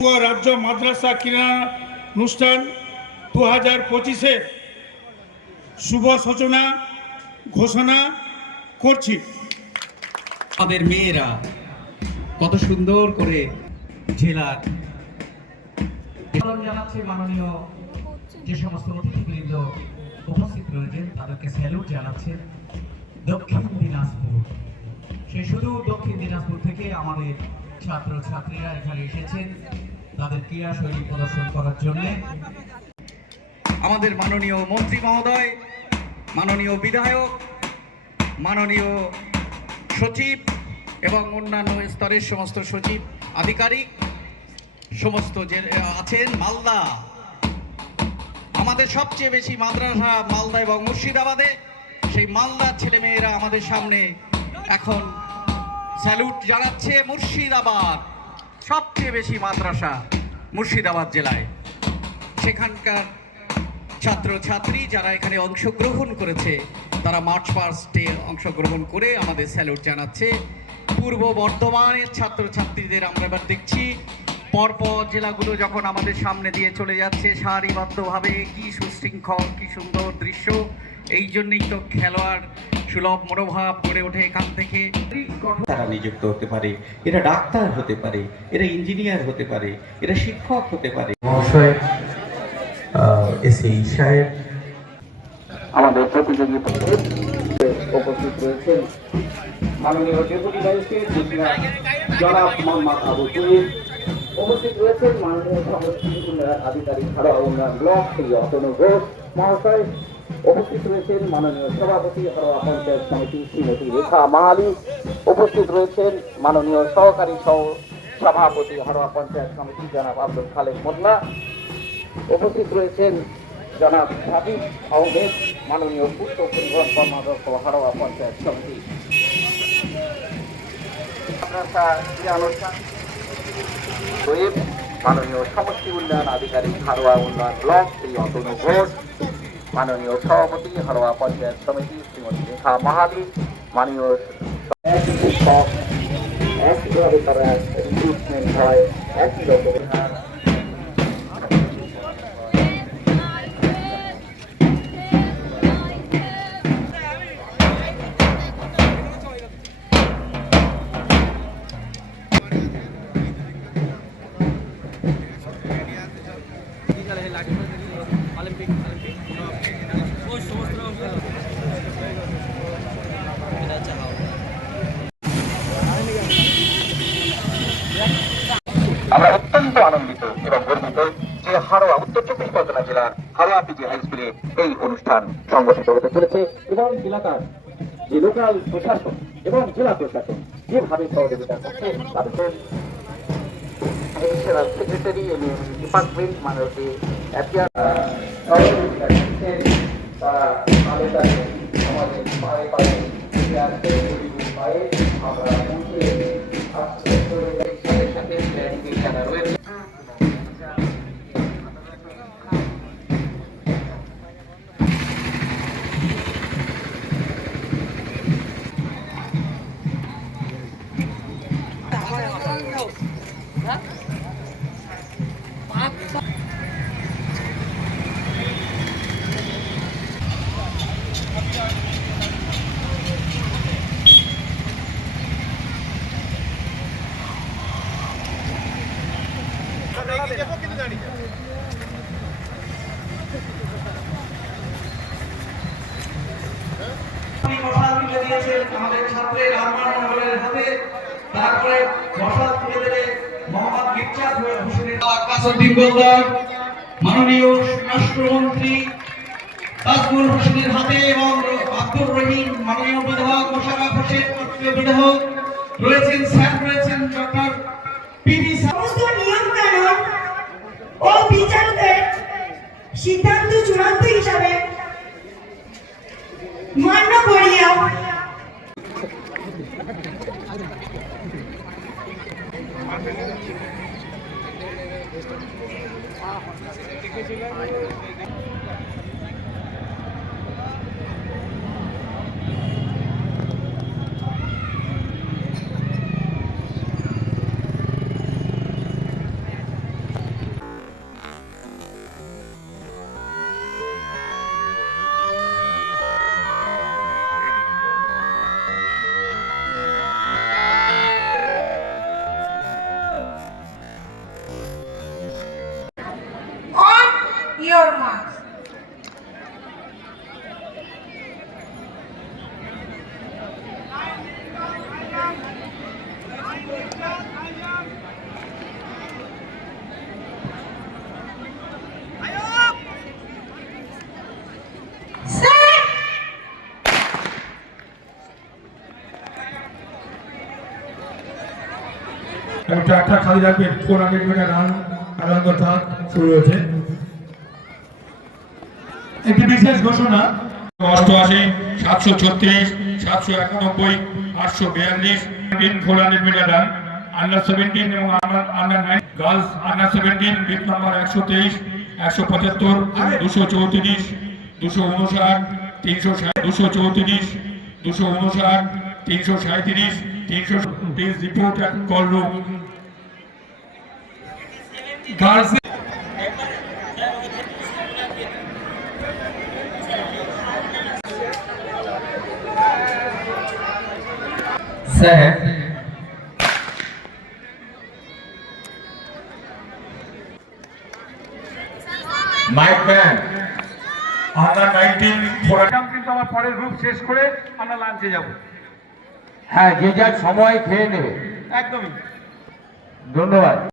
রাজ্য মাদ্রাসা ক্রীড়া অনুষ্ঠান দু হাজার পঁচিশের শুভ সূচনা ঘোষণা করছি। আমাদের মেয়েরা কত সুন্দর করে জেলার জানাচ্ছি মাননীয় যে সমস্ত অতিথিবৃন্দ উপস্থিত রয়েছেন, তাদেরকে স্যালুট জানাচ্ছেন দক্ষিণ দিনাজপুর। সে শুধু দক্ষিণ দিনাজপুর থেকে আমাদের ছাত্র ছাত্রীরা এখানে এসেছেন। তাদের ক্রীড়া শৈলী প্রদর্শন করার জন্য। আমাদের মাননীয় মন্ত্রী মহোদয়, মাননীয় বিধায়ক, মাননীয় সচিব এবং অন্যান্য স্তরের সমস্ত সচিব, আধিকারিক সমস্ত যে আছেন মালদা। আমাদের সবচেয়ে বেশি মাদ্রাসা মালদা এবং মুর্শিদাবাদে। সেই মালদার ছেলেমেয়েরা আমাদের সামনে এখন স্যালুট জানাচ্ছে মুর্শিদাবাদ। সবচেয়ে বেশি মাদ্রাসা মুর্শিদাবাদ জেলায়। সেখানকার ছাত্র ছাত্রী যারা এখানে অংশগ্রহণ করেছে, তারা মার্চ পাস্টে অংশগ্রহণ করে আমাদের স্যালুট জানাচ্ছে। পূর্ব বর্ধমানের ছাত্র ছাত্রীদের আমরা এবার দেখছি। পরপর জেলাগুলো যখন আমাদের সামনে দিয়ে চলে যাচ্ছে সারিবদ্ধভাবে কি সুশৃঙ্খল কি সুন্দর দৃশ্য এই জন্যই তো খেলোয়াড় সুলভ মনোভাব গড়ে ওঠে এখান থেকে। তারা নিযুক্ত হতে পারে এরা ডাক্তার হতে পারে এরা ইঞ্জিনিয়ার হতে পারে এরা শিক্ষক হতে পারে। মহাশয় এস এই সাহেব। আমাদের প্রতিযোগী উপস্থিত রয়েছেন মাননীয় ডেপুটি জনাব মোহাম্মদ আবু উপস্থিত রয়েছেন মাননীয় আধিকারিক হারা উন্নয়ন ব্লক শ্রী অতনু ঘোষ মহাশয়। উপস্থিত রয়েছেন মাননীয় সভাপতি হারোয়া পঞ্চায়েত সমিতি শ্রীমতী রেখা মাহালি। উপস্থিত রয়েছেন মাননীয় সহকারী সহ সভাপতি হারোয়া পঞ্চায়েত সমিতি জনাব আব্দুল খালেদ মোল্লা। উপস্থিত রয়েছেন জনাব হাবিব আহমেদ, মাননীয় পূর্ত পরিবহন কর্মাধ্যক্ষ হারোয়া পঞ্চায়েত সমিতি। মাদ্রাসা ক্রীড়া মাননীয় সমষ্টি উন্নয়ন আধিকারিক হারোয়া উন্নয়ন ব্লক শ্রী অতনু ঘোষ মাননীয় সভাপতি হারোয়া পঞ্চায়েত সমিতি শ্রীমতী রেখা মাহালি মাননীয় একই একইভাবে তারা রিক্রুটমেন্ট হয় একই রকমের আমরা অত্যন্ত আনন্দিত এবং গর্বিত যে হারোয়া, উত্তর চব্বিশ পরগনা জেলার হারোয়া পিজি হাই এই অনুষ্ঠান সংগঠিত হতে চলেছে এবং এলাকার যে লোকাল প্রশাসন এবং জেলা প্রশাসন যেভাবে সহযোগিতা করছে তাদের সেক্রেটারি ডিপার্টমেন্ট মানে তারা আমাদের পায়ে পায়ে পায়ে আমাদের ছাত্রের আরমান মন্ডলের হাতে তারপরে বসাত তুলে দিলে মোহাম্মদ মির্জাদ হোসেনের আকাশউদ্দিন গোলদার মাননীয় রাষ্ট্রমন্ত্রী তাজমুল হোসেনের হাতে এবং আব্দুর রহিম, মাননীয় বিধায়ক মোশাররফ হোসেন বিধায়ক, রয়েছেন স্যার, রয়েছেন ডক্টর Gracias. ট্রাকটা খালি ফোর হান্ড্রেড মিটার রান আনন্দ থাক শুরু হয়েছে। একটি বিশেষ ঘোষণা। অষ্টআশি, সাতশো ছত্রিশ, সাতশো একানব্বই, আটশো বিয়াল্লিশ তিন four hundred metre run under seventeen এবং under nine girls under seventeen beat number একশো তেইশ, একশো পঁচাত্তর, দুশো চৌত্রিশ, দুশো উনষাট, তিনশো দুশো চৌত্রিশ, দুশো উনষাট, তিনশো সাঁত্রিশ তিনশো report call room sir. Mike man under nineteen programme কিন্তু আমার পরের গ্রুপ শেষ করে আমরা লাঞ্চে যাব। হ্যাঁ যে যার সময় খেয়ে নেবে। একদমই। ধন্যবাদ।